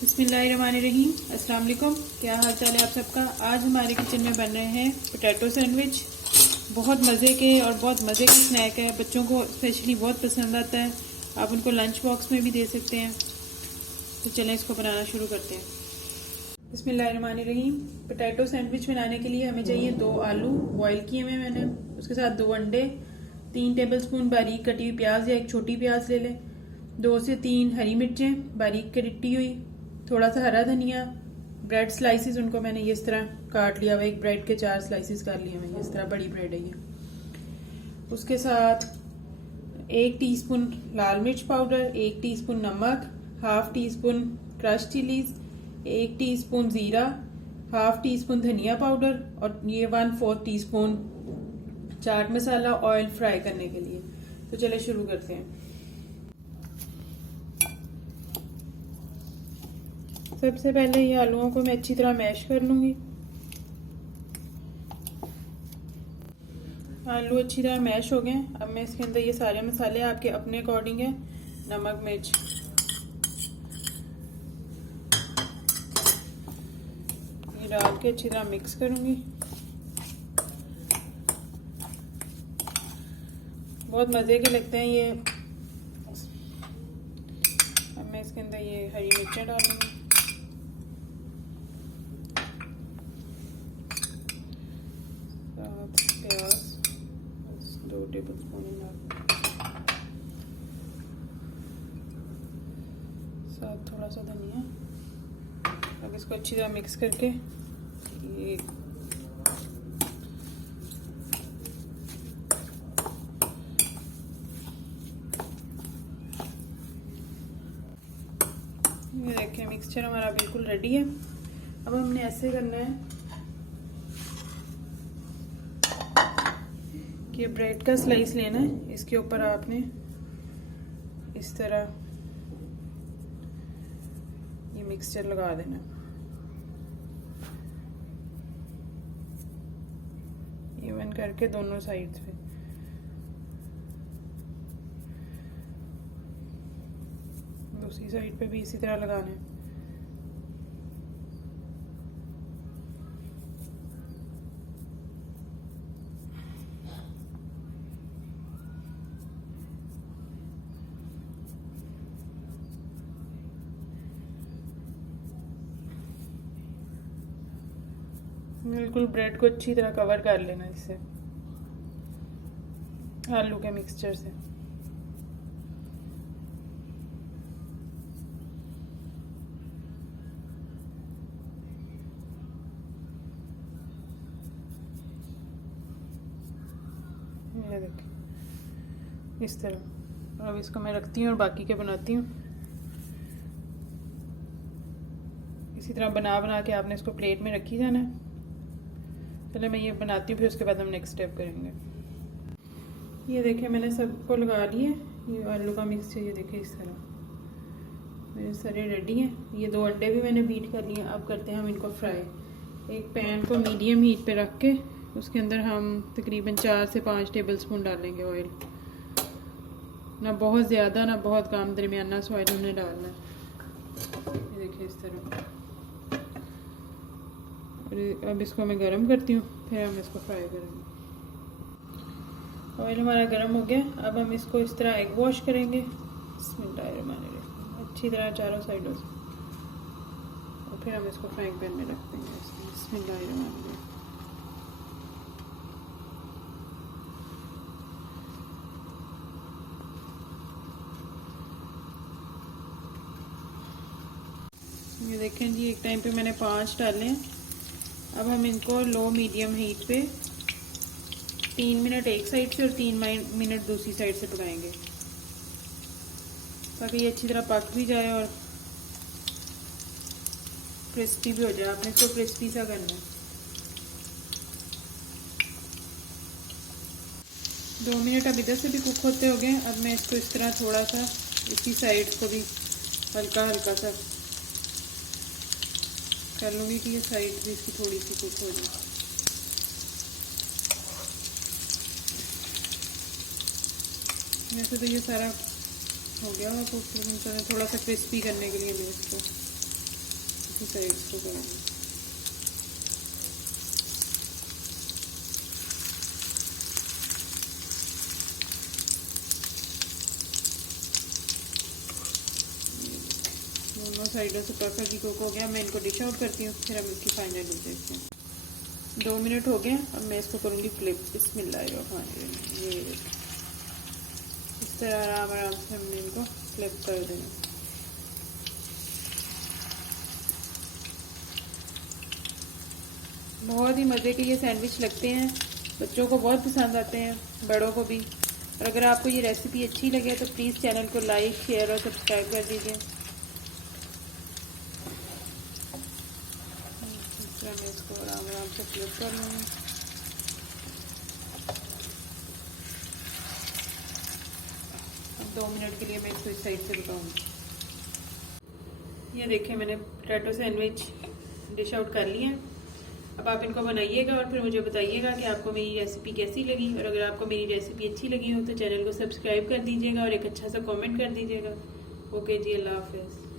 बिस्मिल्लाहिर्रहमानिर्रहीम। अस्सलाम वालेकुम। क्या हाल चाल है आप सबका। आज हमारे किचन में बन रहे हैं पोटैटो सैंडविच। बहुत मज़े के और बहुत मज़े का स्नैक है, बच्चों को स्पेशली बहुत पसंद आता है। आप उनको लंच बॉक्स में भी दे सकते हैं। तो चलें इसको बनाना शुरू करते हैं। बिस्मिल्लाहिर्रहमानिर्रहीम। पोटैटो सैंडविच बनाने के लिए हमें चाहिए 2 आलू बॉयल किए हुए मैंने, उसके साथ 2 अंडे, 3 टेबलस्पून बारीक कटी हुई प्याज या एक छोटी प्याज ले लें, 2 से 3 हरी मिर्चें बारीक कटी हुई, थोड़ा सा हरा धनिया, ब्रेड स्लाइसिस उनको मैंने इस तरह काट लिया हुआ, एक ब्रेड के 4 स्लाइसिस कर लिए मैंने, इस तरह बड़ी ब्रेड है ये। उसके साथ 1 टीस्पून लाल मिर्च पाउडर, 1 टीस्पून नमक, half tea spoon crush chillies, 1 teaspoon जीरा, हाफ टी स्पून धनिया पाउडर और ये 1/4 teaspoon chaat masala oil fry करने के लिए। तो चले शुरू करते हैं। सबसे पहले ये आलूओं को मैं अच्छी तरह मैश कर लूंगी। आलू अच्छी तरह मैश हो गए। अब मैं इसके अंदर ये सारे मसाले आपके अपने अकॉर्डिंग है, नमक मिर्च, ये डाल के अच्छी तरह मिक्स करूंगी। बहुत मज़े के लगते हैं ये। अब मैं इसके अंदर ये हरी मिर्चें डालूंगी, प्याज 2 टेबलस्पून, साथ थोड़ा सा धनिया। अब इसको अच्छी तरह मिक्स करके ये देखिए मिक्सचर हमारा बिल्कुल रेडी है। अब हमने ऐसे करना है कि ब्रेड का स्लाइस लेना है, इसके ऊपर आपने इस तरह ये मिक्सचर लगा देना, इवन करके दोनों साइड्स पे। दूसरी साइड पे भी इसी तरह लगाना है। बिल्कुल ब्रेड को अच्छी तरह कवर कर लेना इससे, आलू के मिक्सचर से। ये देखिए इस तरह। अब इसको मैं रखती हूँ और बाकी के बनाती हूँ। इसी तरह बना बना के आपने इसको प्लेट में रखी जाना है। चले मैं ये बनाती हूँ, फिर उसके बाद हम नेक्स्ट स्टेप करेंगे। ये देखिए मैंने सबको लगा लिए, ये आलू का मिक्सचर। ये देखिए इस तरह मेरे सारे रेडी हैं। ये 2 अंडे भी मैंने बीट कर लिए। अब करते हैं हम इनको फ्राई। एक पैन को मीडियम हीट पे रख के उसके अंदर हम तकरीबन 4 से 5 टेबलस्पून डालेंगे ऑयल। ना बहुत ज़्यादा ना बहुत कम, दरमियाना सा ऑयल हमने डालना है। ये देखिए इस तरह। अब इसको मैं गरम करती हूँ, फिर हम इसको फ्राई करेंगे। ऑयल हमारा गरम हो गया। अब हम इसको इस तरह एग वॉश करेंगे अच्छी तरह चारों साइडों से, और फिर हम इसको फ्राइंग पैन में रख देंगे। बिस्मिल्लाहिर्रहमानिर्रहीम। ये देखें जी, एक टाइम पे मैंने 5 डाले हैं। अब हम इनको लो मीडियम हीट पे 3 मिनट एक साइड से और 3 मिनट दूसरी साइड से पकाएंगे, ताकि ये अच्छी तरह पक भी जाए और क्रिस्पी भी हो जाए। आपने इसको क्रिस्पी सा करना है। 2 मिनट अब इधर से भी कुक होते हो गए। अब मैं इसको इस तरह थोड़ा सा इसी साइड को भी हल्का हल्का सा कर लूँगी कि ये साइड भी इसकी थोड़ी सी कुक हो जाए। वैसे तो ये सारा हो गया कुक, थोड़ा सा क्रिस्पी करने के लिए मैं इसको साइड्स को करूँगी। दोनों साइडों से परफेक्टली कुक हो गया। मैं इनको डिश आउट करती हूँ, फिर हम इसकी फाइनल लुक देखते हैं। 2 मिनट हो गए। अब मैं इसको करूँगी फ्लिप। बिस्मिल्लाहिर्रहमानिर्रहीम। ये इस तरह आराम आराम से हमने इनको फ्लिप कर देना। बहुत ही मज़े के ये सैंडविच लगते हैं, बच्चों को बहुत पसंद आते हैं, बड़ों को भी। और अगर आपको ये रेसिपी अच्छी लगे तो प्लीज़ चैनल को लाइक, शेयर और सब्सक्राइब कर दीजिए। मैं इसको आराम आराम से फ्लिप कर लूँगी। अब 2 मिनट के लिए मैं इसको इस साइड से बताऊँगी। ये देखें, मैंने पोटैटो सैंडविच डिश आउट कर लिया है। अब आप इनको बनाइएगा और फिर मुझे बताइएगा कि आपको मेरी रेसिपी कैसी लगी। और अगर आपको मेरी रेसिपी अच्छी लगी हो तो चैनल को सब्सक्राइब कर दीजिएगा और एक अच्छा सा कमेंट कर दीजिएगा। ओके जी, अल्लाह हाफिज़।